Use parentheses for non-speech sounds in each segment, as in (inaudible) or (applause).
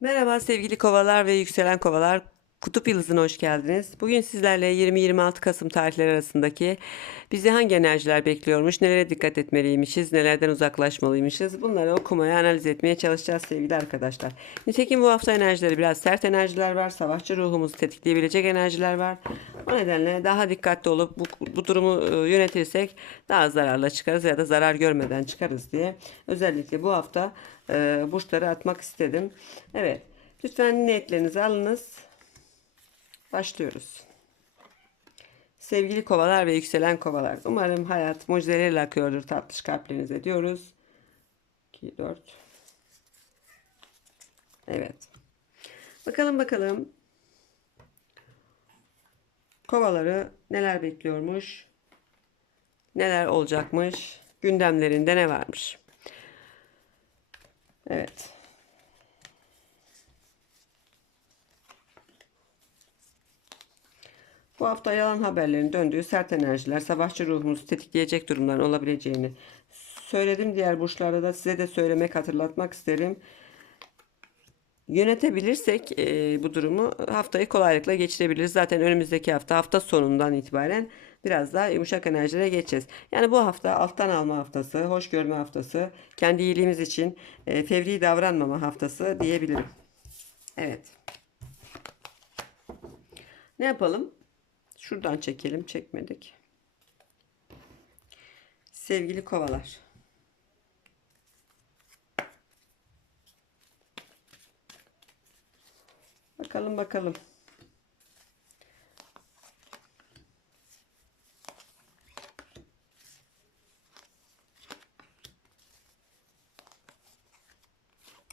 Merhaba sevgili kovalar ve yükselen kovalar. Kutup Yıldızı'na hoş geldiniz. Bugün sizlerle 20-26 Kasım tarihleri arasındaki bizi hangi enerjiler bekliyormuş, nelere dikkat etmeliymişiz, nelerden uzaklaşmalıymışız bunları okumaya, analiz etmeye çalışacağız sevgili arkadaşlar. Nitekim bu hafta enerjileri biraz sert enerjiler var, savaşçı ruhumuzu tetikleyebilecek enerjiler var. O nedenle daha dikkatli olup bu, bu durumu e, yönetirsek daha zararla çıkarız ya da zarar görmeden çıkarız diye özellikle bu hafta e, burçları atmak istedim. Evet, lütfen niyetlerinizi alınız. Başlıyoruz. Sevgili kovalar ve yükselen kovalar. Umarım hayat mucizeleriyle akıyordur tatlış kalplerinize diyoruz. 2, 4. Evet. Bakalım bakalım. Kovaları neler bekliyormuş? Neler olacakmış? Gündemlerinde ne varmış? Evet. Bu hafta yalan haberlerin döndüğü sert enerjiler, savaşçı ruhumuzu tetikleyecek durumların olabileceğini söyledim. Diğer burçlarda da size de söylemek, hatırlatmak isterim. Yönetebilirsek e, bu durumu haftayı kolaylıkla geçirebiliriz. Zaten önümüzdeki hafta hafta sonundan itibaren biraz daha yumuşak enerjilere geçeceğiz. Yani bu hafta alttan alma haftası, hoş görme haftası, kendi iyiliğimiz için e, fevri davranmama haftası diyebilirim. Evet. Ne yapalım? Şuradan çekelim. Çekmedik. Sevgili kovalar. Bakalım bakalım.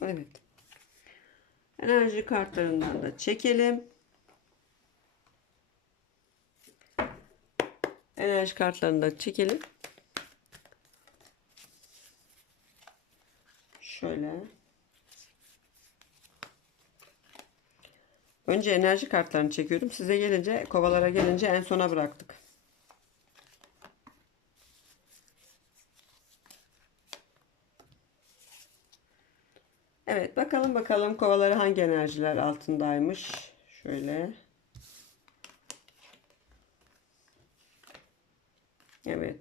Evet. Enerji kartlarından da çekelim. Enerji kartlarını da çekelim. Şöyle. Önce enerji kartlarını çekiyorum. Size gelince, kovalara gelince en sona bıraktık. Evet, bakalım bakalım kovaları hangi enerjiler altındaymış. Şöyle. Evet.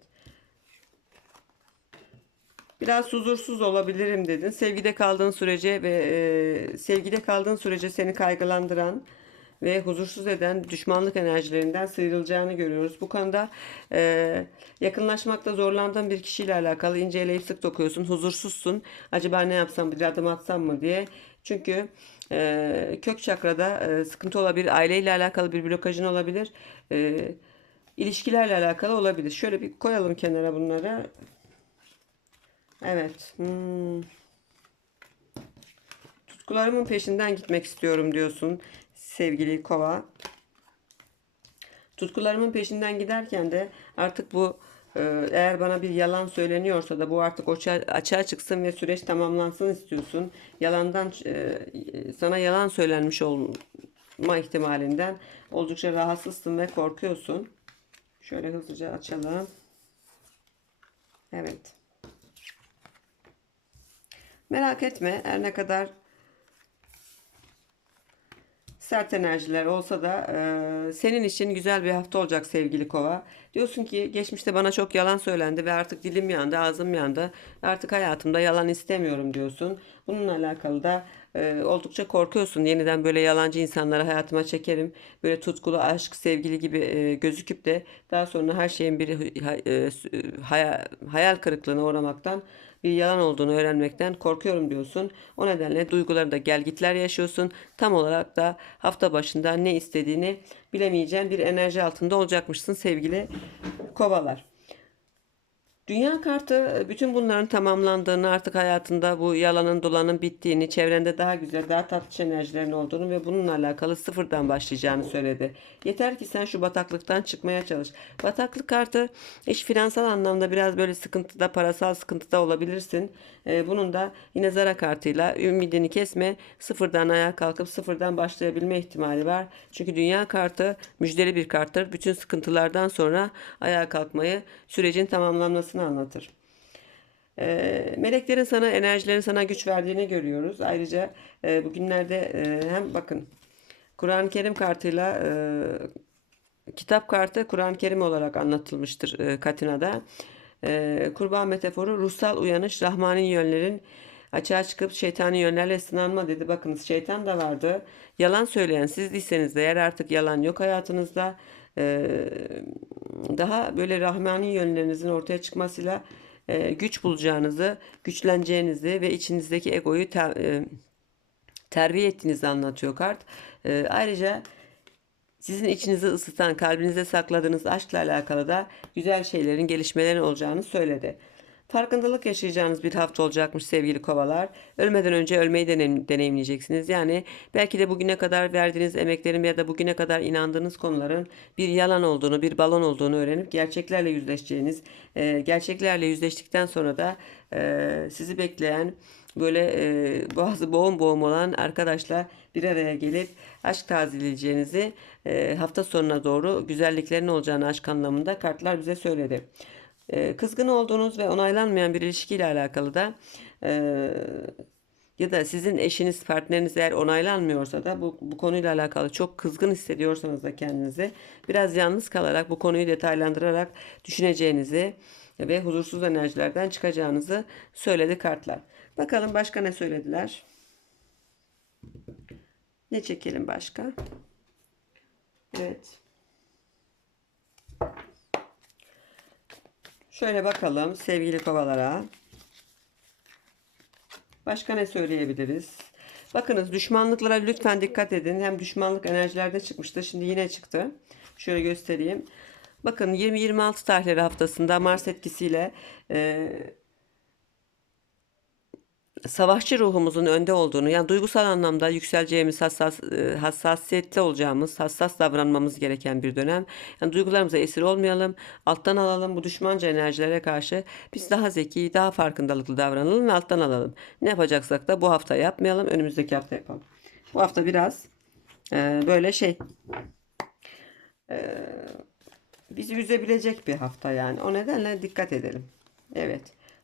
Biraz huzursuz olabilirim dedin. Sevgide kaldığın sürece ve e, sevgide kaldığın sürece seni kaygılandıran ve huzursuz eden düşmanlık enerjilerinden sıyrılacağını görüyoruz. Bu konuda e, yakınlaşmakta zorlandığın bir kişiyle alakalı inceleyip sık dokuyorsun. Huzursuzsun. Acaba ne yapsam bir adım atsam mı diye. Çünkü e, kök çakrada e, sıkıntı olabilir. Aileyle alakalı bir blokajın olabilir. E, ilişkilerle alakalı olabilir. Şöyle bir koyalım kenara bunları. Evet. Hmm. Tutkularımın peşinden gitmek istiyorum diyorsun sevgili kova. Tutkularımın peşinden giderken de artık bu e, eğer bana bir yalan söyleniyorsa da bu artık açığa çıksın ve süreç tamamlansın istiyorsun. Yalandan e, sana yalan söylenmiş olma ihtimalinden oldukça rahatsızsın ve korkuyorsun. Şöyle hızlıca açalım. Evet. Merak etme her ne kadar sert enerjiler olsa da e, senin için güzel bir hafta olacak sevgili kova. Diyorsun ki geçmişte bana çok yalan söylendi ve artık dilim yandı, ağzım yandı. Artık hayatımda yalan istemiyorum diyorsun. Bununla alakalı da e, oldukça korkuyorsun. Yeniden böyle yalancı insanları hayatıma çekerim. Böyle tutkulu aşk, sevgili gibi e, gözüküp de daha sonra her şeyin bir e, hayal, hayal kırıklığına uğramaktan bir yalan olduğunu öğrenmekten korkuyorum diyorsun. O nedenle duygularında gelgitler yaşıyorsun. Tam olarak da hafta başında ne istediğini bilemeyeceğin bir enerji altında olacakmışsın sevgili kovalar. Dünya kartı bütün bunların tamamlandığını artık hayatında bu yalanın dolanın bittiğini, çevrende daha güzel, daha tatlı enerjilerin olduğunu ve bununla alakalı sıfırdan başlayacağını söyledi. Yeter ki sen şu bataklıktan çıkmaya çalış. Bataklık kartı iş finansal anlamda biraz böyle sıkıntıda, parasal sıkıntıda olabilirsin. Ee, bunun da yine zara kartıyla ümidini kesme, sıfırdan ayağa kalkıp sıfırdan başlayabilme ihtimali var. Çünkü dünya kartı müjdeli bir karttır. Bütün sıkıntılardan sonra ayağa kalkmayı, sürecin tamamlanmasını anlatır. E, meleklerin sana enerjilerin sana güç verdiğini görüyoruz. Ayrıca e, bugünlerde e, hem bakın Kur'an-ı Kerim kartıyla e, kitap kartı Kur'an-ı Kerim olarak anlatılmıştır e, Katina'da. E, kurban metaforu ruhsal uyanış Rahmani yönlerin açığa çıkıp şeytani yönlerle sınanma dedi. Bakınız şeytan da vardı. Yalan söyleyen siz değilseniz de eğer artık yalan yok hayatınızda e, daha böyle Rahmani yönlerinizin ortaya çıkmasıyla e, güç bulacağınızı, güçleneceğinizi ve içinizdeki egoyu te- e, terbiye ettiğinizi anlatıyor kart. E, ayrıca sizin içinizi ısıtan, kalbinize sakladığınız aşkla alakalı da güzel şeylerin, gelişmelerin olacağını söyledi. Farkındalık yaşayacağınız bir hafta olacakmış sevgili kovalar. Ölmeden önce ölmeyi deneyim- deneyimleyeceksiniz. Yani belki de bugüne kadar verdiğiniz emeklerin ya da bugüne kadar inandığınız konuların bir yalan olduğunu, bir balon olduğunu öğrenip gerçeklerle yüzleşeceğiniz, e, gerçeklerle yüzleştikten sonra da e, sizi bekleyen böyle e, boğazı boğum boğum olan arkadaşla bir araya gelip aşk tazeleyeceğinizi e, hafta sonuna doğru güzelliklerin olacağını aşk anlamında kartlar bize söyledi. E, kızgın olduğunuz ve onaylanmayan bir ilişkiyle alakalı da e, ya da sizin eşiniz, partneriniz eğer onaylanmıyorsa da bu, bu konuyla alakalı çok kızgın hissediyorsanız da kendinizi biraz yalnız kalarak bu konuyu detaylandırarak düşüneceğinizi ve huzursuz enerjilerden çıkacağınızı söyledi kartlar. Bakalım başka ne söylediler? Ne çekelim başka? Evet. Şöyle bakalım sevgili kovalara. Başka ne söyleyebiliriz? Bakınız düşmanlıklara lütfen dikkat edin. Hem düşmanlık enerjilerde çıkmıştı. Şimdi yine çıktı. Şöyle göstereyim. Bakın 20-26 tarihleri haftasında Mars etkisiyle e, savaşçı ruhumuzun önde olduğunu, yani duygusal anlamda yükseleceğimiz, hassas, e, hassasiyetli olacağımız, hassas davranmamız gereken bir dönem. Yani duygularımıza esir olmayalım, alttan alalım bu düşmanca enerjilere karşı. Biz daha zeki, daha farkındalıklı davranalım ve alttan alalım. Ne yapacaksak da bu hafta yapmayalım, önümüzdeki hafta yapalım. Bu hafta biraz e, böyle şey, bizi üzebilecek bir hafta yani. O nedenle dikkat edelim. Evet.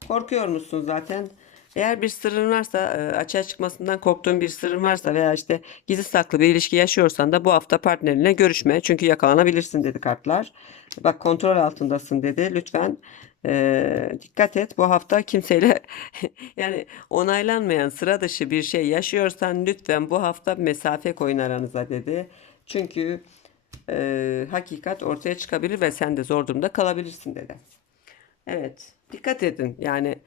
Korkuyor musun zaten? Eğer bir sırrın varsa, e, açığa çıkmasından korktuğun bir sırrın varsa veya işte gizli saklı bir ilişki yaşıyorsan da bu hafta partnerinle görüşme. Çünkü yakalanabilirsin dedi kartlar. Bak kontrol altındasın dedi. Lütfen e, dikkat et. Bu hafta kimseyle (laughs) yani onaylanmayan sıra dışı bir şey yaşıyorsan lütfen bu hafta mesafe koyun aranıza dedi. Çünkü e, hakikat ortaya çıkabilir ve sen de zor durumda kalabilirsin dedi. Evet, dikkat edin. Yani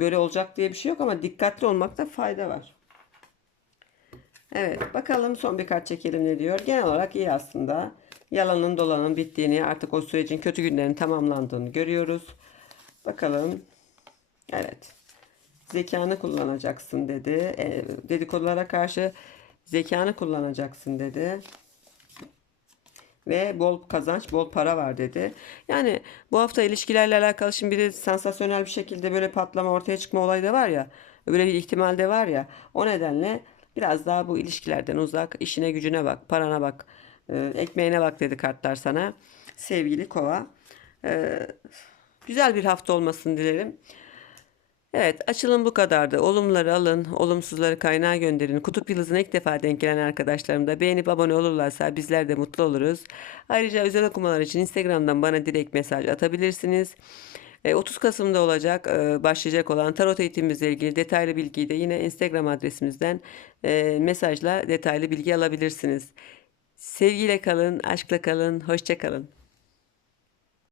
böyle olacak diye bir şey yok ama dikkatli olmakta fayda var. Evet, bakalım son bir kart çekelim ne diyor. Genel olarak iyi aslında. Yalanın dolanın bittiğini, artık o sürecin kötü günlerin tamamlandığını görüyoruz. Bakalım. Evet. Zekanı kullanacaksın dedi. E, dedikodulara karşı zekanı kullanacaksın dedi ve bol kazanç, bol para var dedi. Yani bu hafta ilişkilerle alakalı şimdi bir de sansasyonel bir şekilde böyle patlama ortaya çıkma olayı da var ya. Öyle bir ihtimal de var ya. O nedenle biraz daha bu ilişkilerden uzak, işine gücüne bak, parana bak, e, ekmeğine bak dedi kartlar sana. Sevgili kova. E, güzel bir hafta olmasını dilerim. Evet, açılım bu kadardı. Olumları alın, olumsuzları kaynağa gönderin. Kutup yıldızına ilk defa denk gelen arkadaşlarım da beğenip abone olurlarsa bizler de mutlu oluruz. Ayrıca özel okumalar için Instagram'dan bana direkt mesaj atabilirsiniz. E, 30 Kasım'da olacak, e, başlayacak olan tarot eğitimimizle ilgili detaylı bilgiyi de yine Instagram adresimizden e, mesajla detaylı bilgi alabilirsiniz. Sevgiyle kalın, aşkla kalın, hoşça kalın.